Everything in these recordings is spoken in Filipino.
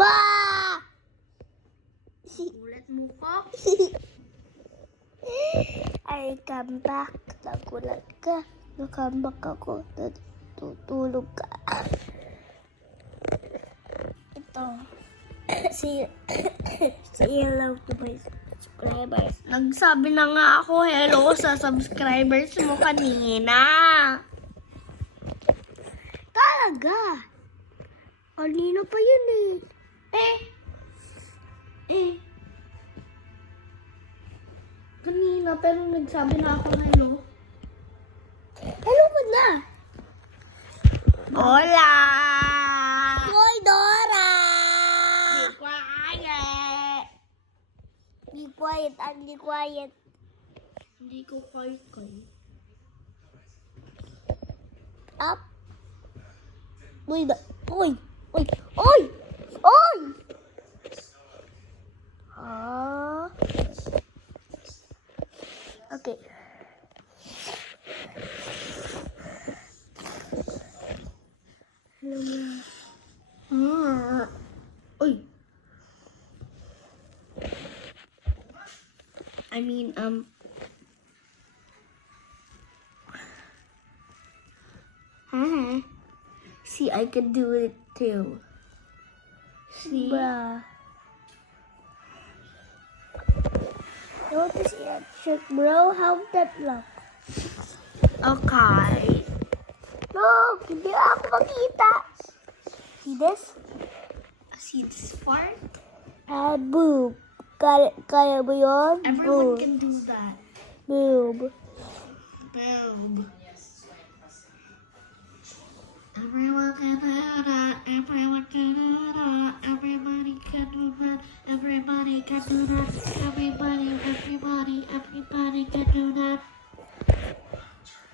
Ba! Ulat mo ko. I come back. Nagulat ka. Na-come back ako. Tutulog ka. Ito. Say hello to my subscribers. Nagsabi na nga ako hello sa subscribers mo kanina. Talaga? Kanina pa yun eh. Kanina, pero nagsabi na ako hello. Hello ka na. Hola! Hoy, Dora! Quiet! Be quiet, be quiet. Hindi ko quiet kayo. Up. Uy, uy, uy, uy, uy! Ah. Okay. Uy! I mean, See, I can do it too. See? Bruh. You want to see that trick, bro? How that look? Okay. Look, hindi ako makita. See this? See this part? Boob. Kaya mo yun? Everyone Boob. can do that. Boob. Boom. Everyone can do that. Everyone can do that. Everybody can do that. Everybody can do that. Everybody can do that.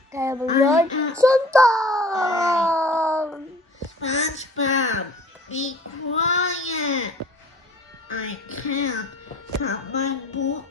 Kaya mo yun? Suntong! SpongeBob, be quiet. I can't have my book